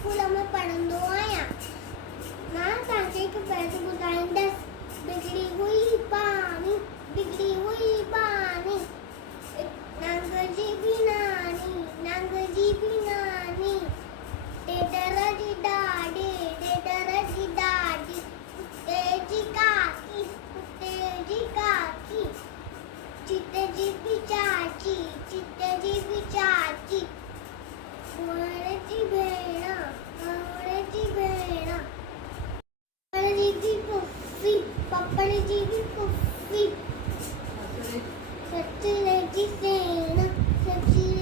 स्कूल में पढ़ंदो आहियां। मां तव्हांखे हिकु बैत ॿुधाईंदसि। बिगड़ी हुई पानी, बिगड़ी हुई पानी, नंग जी भी नानी, नंग जी भी नानी, टेडर जी डाडी, टेडर जी डाडी, कुत्ते जी काकी, कुत्ते जी काकी, चिते जी भी चाची, चिते जी भी चाची, कुंवरे जी भेणा, कुंवरे जी भेणा, पप्पड़ जी भी पुफी, पप्पड़ जी भी पुफी, सचने जी सेना, सचने